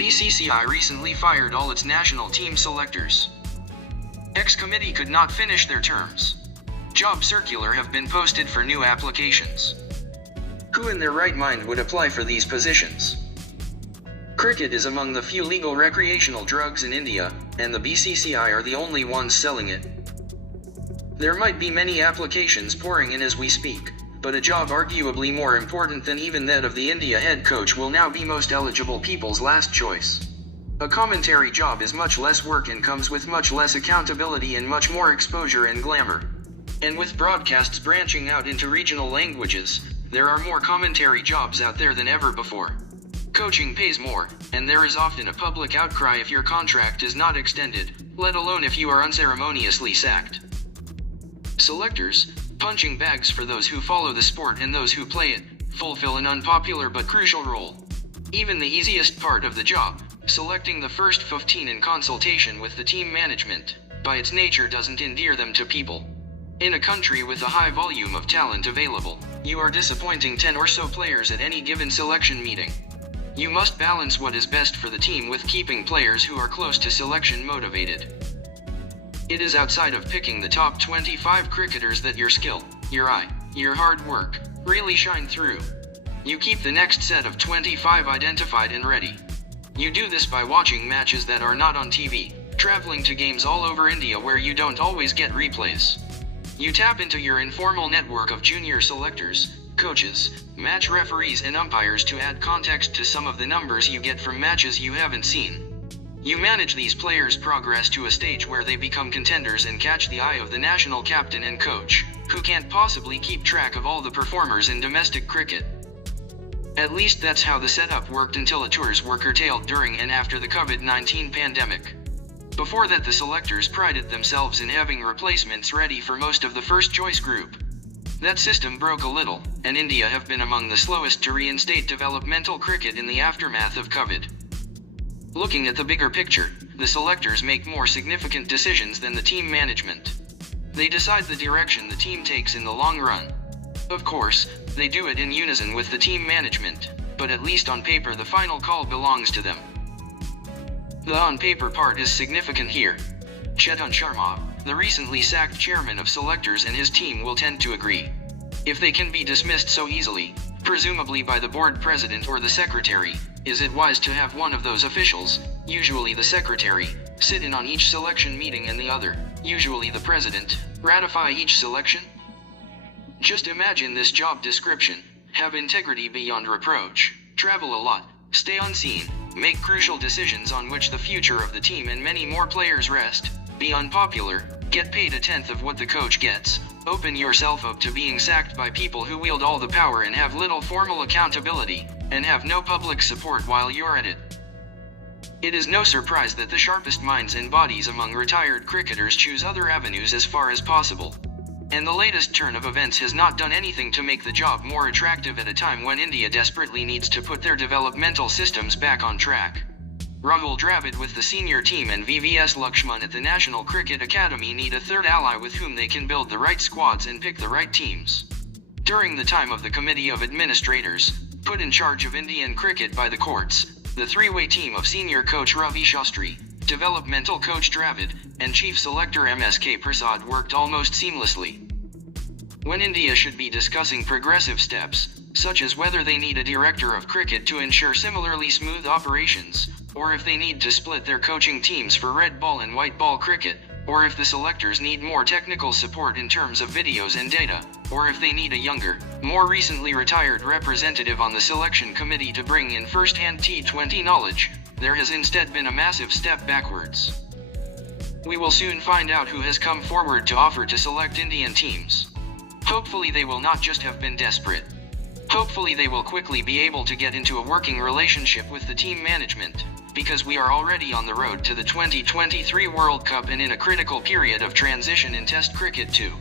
BCCI recently fired all its national team selectors. Ex-committee could not finish their terms. Job circular have been posted for new applications. Who in their right mind would apply for these positions? Cricket is among the few legal recreational drugs in India, and the BCCI are the only ones selling it. There might be many applications pouring in as we speak, but a job arguably more important than even that of the India head coach will now be most eligible people's last choice. A commentary job is much less work and comes with much less accountability and much more exposure and glamour. And with broadcasts branching out into regional languages, there are more commentary jobs out there than ever before. Coaching pays more, and there is often a public outcry if your contract is not extended, let alone if you are unceremoniously sacked. Selectors, punching bags for those who follow the sport and those who play it, fulfill an unpopular but crucial role. Even the easiest part of the job, selecting the first 15 in consultation with the team management, by its nature doesn't endear them to people. In a country with a high volume of talent available, you are disappointing 10 or so players at any given selection meeting. You must balance what is best for the team with keeping players who are close to selection motivated. It is outside of picking the top 25 cricketers that your skill, your eye, your hard work, really shine through. You keep the next set of 25 identified and ready. You do this by watching matches that are not on TV, traveling to games all over India where you don't always get replays. You tap into your informal network of junior selectors, coaches, match referees and umpires to add context to some of the numbers you get from matches you haven't seen. You manage these players' progress to a stage where they become contenders and catch the eye of the national captain and coach, who can't possibly keep track of all the performers in domestic cricket. At least that's how the setup worked until the tours were curtailed during and after the COVID-19 pandemic. Before that, the selectors prided themselves in having replacements ready for most of the first-choice group. That system broke a little, and India have been among the slowest to reinstate developmental cricket in the aftermath of COVID. Looking at the bigger picture, the selectors make more significant decisions than the team management. They decide the direction the team takes in the long run. Of course, they do it in unison with the team management, but at least on paper the final call belongs to them. The on-paper part is significant here. Chetan Sharma, the recently sacked chairman of selectors, and his team will tend to agree. If they can be dismissed so easily, presumably by the board president or the secretary, is it wise to have one of those officials, usually the secretary, sit in on each selection meeting and the other, usually the president, ratify each selection? Just imagine this job description: have integrity beyond reproach, travel a lot, stay unseen, make crucial decisions on which the future of the team and many more players rest, be unpopular, get paid a tenth of what the coach gets, open yourself up to being sacked by people who wield all the power and have little formal accountability, and have no public support while you're at it. It is no surprise that the sharpest minds and bodies among retired cricketers choose other avenues as far as possible. And the latest turn of events has not done anything to make the job more attractive at a time when India desperately needs to put their developmental systems back on track. Rahul Dravid with the senior team and VVS Lakshman at the National Cricket Academy need a third ally with whom they can build the right squads and pick the right teams. During the time of the Committee of Administrators, put in charge of Indian cricket by the courts, the three-way team of senior coach Ravi Shastri, developmental coach Dravid, and chief selector MSK Prasad worked almost seamlessly. When India should be discussing progressive steps, such as whether they need a director of cricket to ensure similarly smooth operations, or if they need to split their coaching teams for red ball and white ball cricket, or if the selectors need more technical support in terms of videos and data, or if they need a younger, more recently retired representative on the selection committee to bring in first-hand T20 knowledge, there has instead been a massive step backwards. We will soon find out who has come forward to offer to select Indian teams. Hopefully they will not just have been desperate. Hopefully they will quickly be able to get into a working relationship with the team management, because we are already on the road to the 2023 World Cup and in a critical period of transition in Test cricket too.